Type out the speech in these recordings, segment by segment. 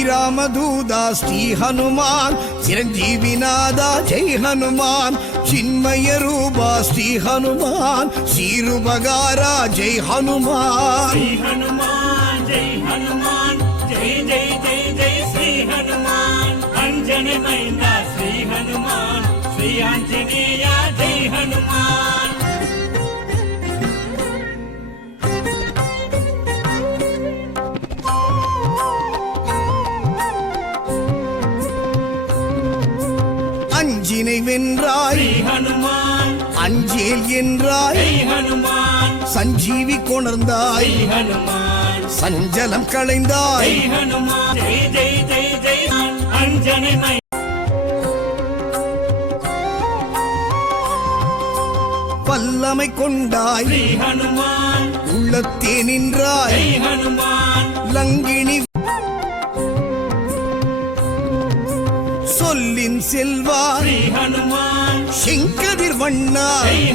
శ్రీరామదూదా శ్రీ హనుమాన్ చిరంజీవినాదా జై హనుమాన్ చిన్మయ రూపా శ్రీ హనుమాన్ శ్రీరుబగారా జై హనుమాన్ శ్రీ హనుమాన్ జై హనుమాన్ జై జై జై జై శ్రీ హనుమాన్ అంజనమైన శ్రీ హనుమాన్ శ్రీ ఆంజనేయ జై హనుమాన్ அஞ்சினை வென்றாய் ஹனுமான் அஞ்சேல் என்றாய் ஹனுமான் சஞ்சீவி கொணர்ந்தாய் ஹனுமான் சஞ்சலம் களைந்தாய் ஹனுமான் ஜெய் ஜெய் ஜெய் ஜெய் அஞ்சனை வல்லமை கொண்டாய் ஹனுமான் உள்ளத்தே நின்றாய் ஹனுமான் லங்கினி சொல்லின் செல்வா ஹனுமான் செங்கதிர் வண்ணா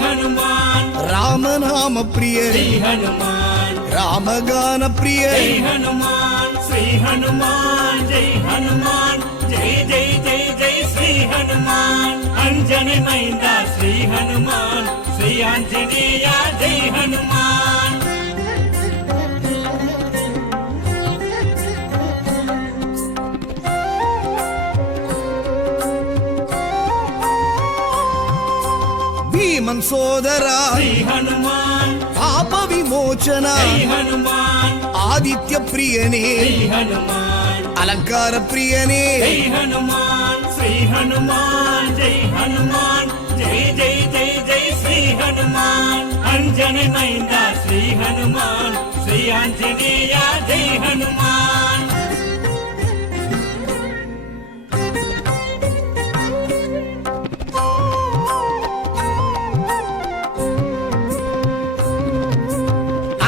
ஹனுமான் ராமநாம பிரியரே ஹனுமான் ராமகான பிரியரே ஹனுமான் ஸ்ரீ ஹனுமான் ஜெய் ஹனுமான் ஜெய் ஜெய் ஜெய் ஜெய் ஸ்ரீ ஹனுமான் அஞ்சனை மைந்தா ஸ்ரீ ஹனுமான் ஸ்ரீ ஆஞ்சநேய ஜெய் ஹனுமான் భీమన్ సోదరా హనుమాన్ పాప విమోచన హనుమాన్ ఆదిత్య ప్రియనే హనుమాన్ అలంకార ప్రియనే హనుమాన్ శ్రీ హనుమాన్ జై హనుమాన్ జై జై జై జై శ్రీ హనుమాన్ అంజனை మైందా శ్రీ హనుమాన్ శ్రీ ఆంజనేయ జై హనుమాన్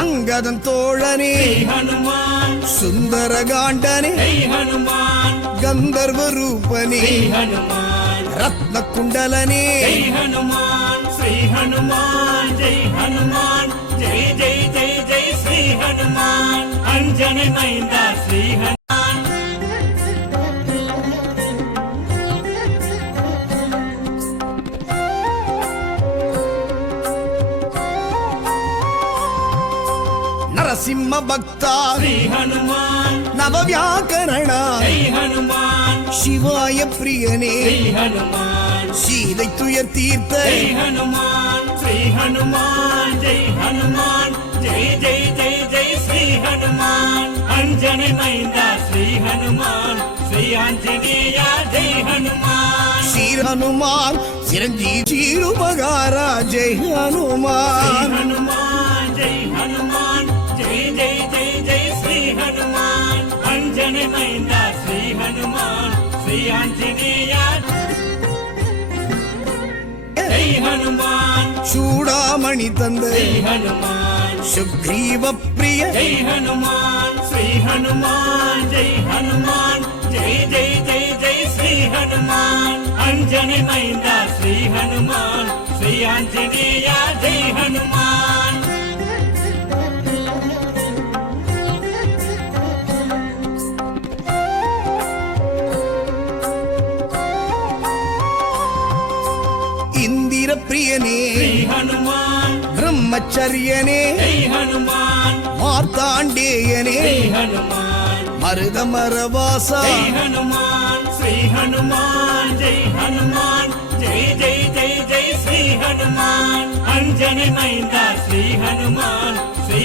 అంగదం తోళనే హనుమాన్ సుందరగాండనే హనుమాన్ గంధర్వ రూపనే హనుమాన్ రత్న కుండలనే హనుమాన్ శ్రీ హనుమాన్ జై హనుమాన్ జై జై జై జై శ్రీ హనుమాన్ అంజனை మైందా శ్రీ హనుమాన్ నరసింహ భక్త శ్రీ హనుమాన్ నవ వ్యాకరణ జై హనుమాన్ శివాయ ప్రియనే శ్రీ హనుమాన్ சீதை துயர் தீர்த்த జై హనుమాన్ శ్రీ హనుమాన్ జై హనుమాన్ జై జై జై జై శ్రీ హనుమాన్ అంజனை మైందా శ్రీ హనుమాన్ శ్రీ ఆంజనేయ జై హనుమాన్ శ్రీ హనుమాన్ చిరంజీవి చీరుబగారా జై హనుమాన్ హనుమాన్ జై హనుమాన్ జై జై జై జై శ్రీ హనుమాన్ అంజனை మైందా శ్రీ హనుమాన్ శ్రీ ఆంజనేయ జై హనుమాన్ చూడామణి తందై హనుమాన్ సుగ్రీవ ప్రియ జై హనుమాన్ శ్రీ హనుమాన్ జై హనుమాన్ జై జై జై జై శ్రీ హనుమాన్ అంజனை మైందా శ్రీ హనుమాన్ శ్రీ ఆంజనేయ జై హనుమాన్ ఇందిర ప్రియనే శ్రీ హనుమాన్ బ్రహ్మచర్యనే జై హనుమాన్ మార్తాండేయనే జై హనుమాన్ మరుదమరవాస జై హనుమాన్ శ్రీ హనుమాన్ జై హనుమాన్ జై జై జై జై శ్రీ హనుమాన్ అంజனை మైందా శ్రీ హనుమాన్ శ్రీ